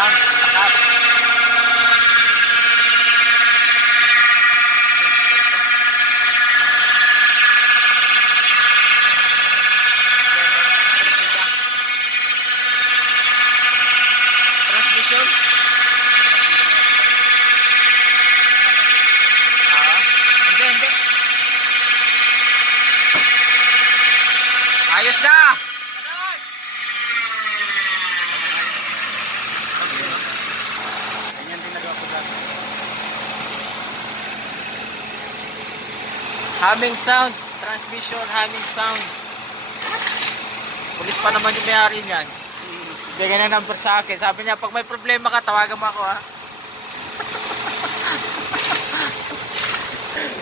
sound, takas. Transmission. Hindi. Ayos na! Ganyan din nagawa ko dati. Humming sound. Transmission, humming sound. Pulis pa naman yung may-ari niyan. Bigyan na number sa akin. Sabi niya, pag may problema ka, tawagan mo ako ha.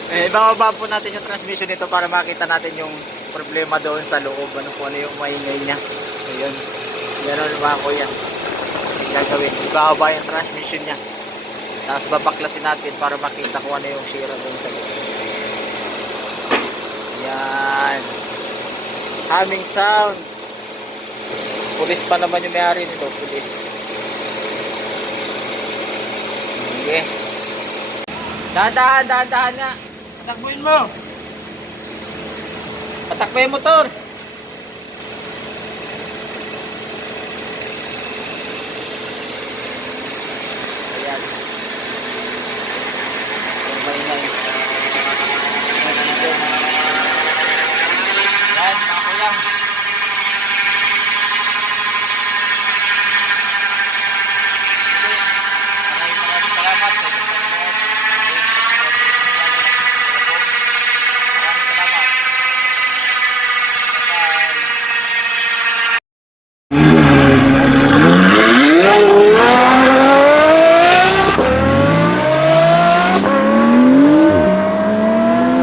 Ibababa po natin yung transmission nito para makita natin yung problema doon sa loob. Ano po, ano yung maingay niya. Ayun. Ganun mga kuya. Gagawin. Ibababa yung transmission niya. Tapos babaklasin natin para makita kung ano yung sira doon sa loob. Yan. Humming sound. Pulis pa naman yung may-ari nito. Pulis. Sige. Dahan-dahan nga. Takbuhin mo! Patakbo yung motor.